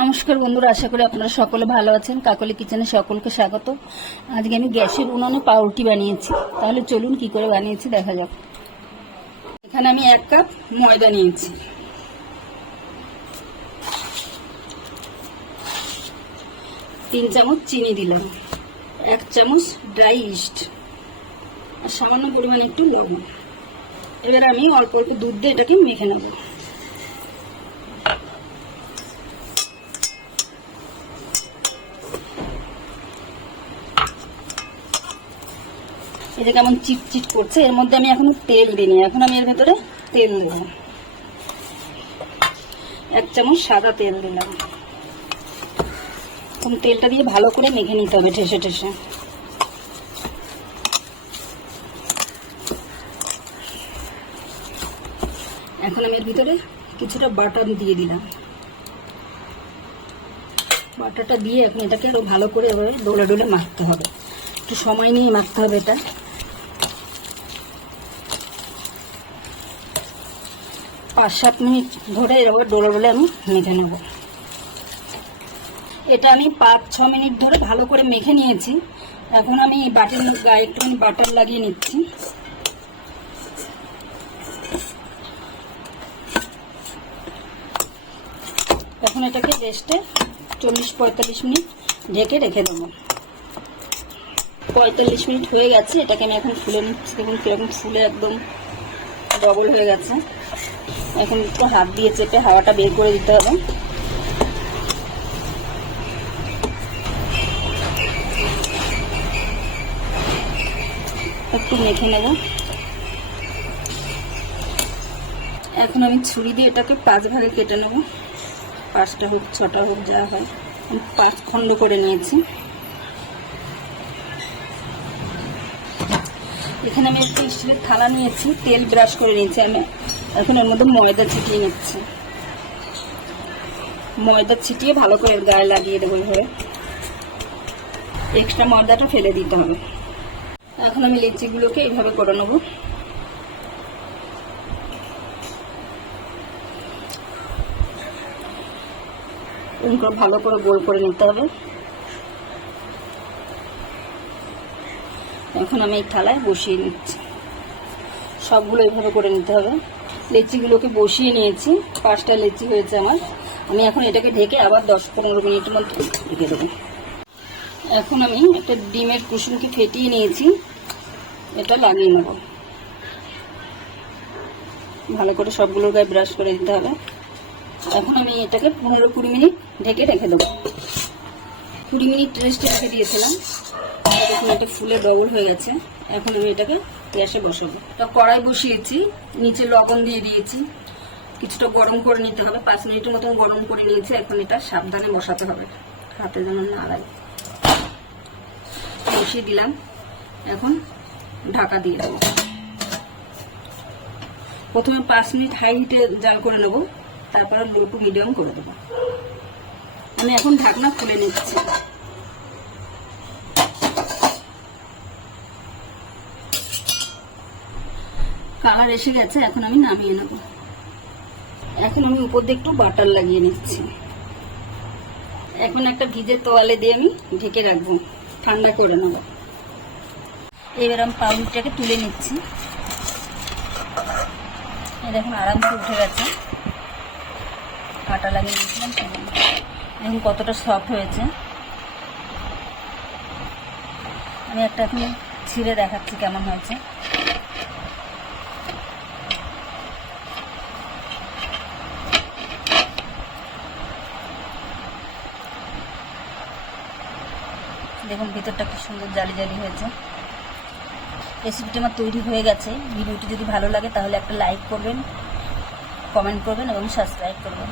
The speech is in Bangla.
নমস্কার বন্ধুরা, আশা করি আপনারা সকলে ভালো আছেন। কাকলি কিচেনে সকলকে স্বাগত। আজকে আমি গ্যাসের উনানে পাউরুটি বানিয়েছি। তাহলে চলুন কি করে বানিয়েছি দেখা যাক। এখানে আমি এক কাপ ময়দা নিয়েছি। তিন চামচ চিনি দিলাম। এক চামচ ড্রাই ইস্ট। আর সামান্য পরিমাণে একটু লবণ। এবার আমি অল্প অল্প দুধ দিয়ে এটাকে মেখে নেব। এই যে কেমন চিটচিট করছে, এর মধ্যে আমি এখন তেল দিইনি, এখন আমি এর ভেতরে তেল দেব। এক চামচ সাদা তেল দিলাম। এখন তেলটা দিয়ে ভালো করে মেখে নিতে হবে ঠেসে ঠেসে। এখন আমি এর ভিতরে কিছুটা বাটার দিয়ে দিলাম। বাটারটা দিয়ে এখন এটাকে ভালো করে এভাবে ডোলে ডোলে মাখতে হবে। একটু সময় নিয়ে মাখতে হবে এটা। পাঁচ সাত মিনিট ধরে এরকম ডোলে ডোলে আমি মেখে নেব। এটা আমি পাঁচ ছ মিনিট ধরে ভালো করে মেখে নিয়েছি। এখন আমি বাটির গায়ে একটুখানি বাটার লাগিয়ে নিচ্ছি। এখন এটাকে রেস্টে চল্লিশ পঁয়তাল্লিশ মিনিট ঢেকে রেখে দেবো। পঁয়তাল্লিশ মিনিট হয়ে গেছে, এটাকে আমি এখন ফুলে নিচ্ছি। দেখুন কীরকম ফুলে একদম ডবল হয়ে গেছে। এখন একটু হাত দিয়ে চেপে হাওয়াটা বের করে দিতে হবে। একটু মেখে নেব। এখন আমি ছুরি দিয়ে এটাকে পাঁচ ভাগে কেটে নেব। পাঁচটা হোক, ছটা হোক, যা হয়। আমি পাঁচ খণ্ড করে নিয়েছি। এখানে আমি একটা স্টিলের থালা নিয়েছি, তেল ব্রাশ করে নিয়েছি আমি। এখন এর মধ্যে ময়দা ছিটিয়ে নিচ্ছি। ময়দা ছিটিয়ে ভালো করে গায়ে লাগিয়ে দেবো এভাবে। এক্সট্রা ময়দাটা ফেলে দিতে হবে। এখন আমি লেচিগুলোকে এইভাবে করে নেব। ভালো করে গোল করে নিতে হবে। এখন আমি এই থালায় বসিয়ে নিচ্ছি। সবগুলো এইভাবে করে নিতে হবে। লেচিগুলোকে বসিয়ে নিয়েছি। পাঁচটা লেচি হয়েছে আমার। আমি এখন এটাকে ঢেকে আবার দশ পনেরো মিনিটের মধ্যে ঢেকে দেবো। এখন আমি একটা ডিমের কুসুমকে ফেটিয়ে নিয়েছি। এটা লাগিয়ে নেব। ভালো করে সবগুলোর গায়ে ব্রাশ করে দিতে হবে। এখন আমি এটাকে পনেরো কুড়ি মিনিট ঢেকে রেখে দেবো। কুড়ি মিনিট রেস্টে রেখে দিয়েছিলাম। দেখুন এটা ফুলে ডবল হয়ে গেছে। এখন আমি এটাকে গ্যাসে বসাবো। এটা কড়াই বসিয়েছি, নিচে লবণ দিয়ে দিয়েছি। কিছুটা গরম করে নিতে হবে। পাঁচ মিনিটের মতন গরম করে নিয়েছি। এখন এটা সাবধানে বসাতে হবে। হাতে যেন না লাগে। বসিয়ে দিলাম। এখন ঢাকা দিয়ে দেবো। প্রথমে পাঁচ মিনিট হাই হিটে জাল করে নেব। তারপরে লো টু মিডিয়াম করে দেবো। আমি এখন ঢাকনা খুলে নিচ্ছি। কালার এসে গেছে, এখন আমি নামিয়ে নেব। এখন আমি উপর দিয়ে একটু বাটার লাগিয়ে নিচ্ছি। এখন একটা ভিজে তোয়ালে দিয়ে আমি ঢেকে রাখব। ঠান্ডা করে নেব। এবার আমি পাউরুটিটাকে তুলে নিচ্ছি। এই দেখুন আরামসে উঠে গেছে। কাটা লাগিয়ে দিয়েছিলাম এখন কতটা সফট হয়েছে। আমি একটা এখন ছিঁড়ে দেখাচ্ছি কেমন হয়েছে। দেখুন, ভিতরটা কি সুন্দর জালি জালি হয়েছে। রেসিপিটি আমার তৈরি হয়ে গেছে। ভিডিওটি যদি ভালো লাগে, তাহলে একটা লাইক করবেন কমেন্ট করবেন এবং সাবস্ক্রাইব করবেন।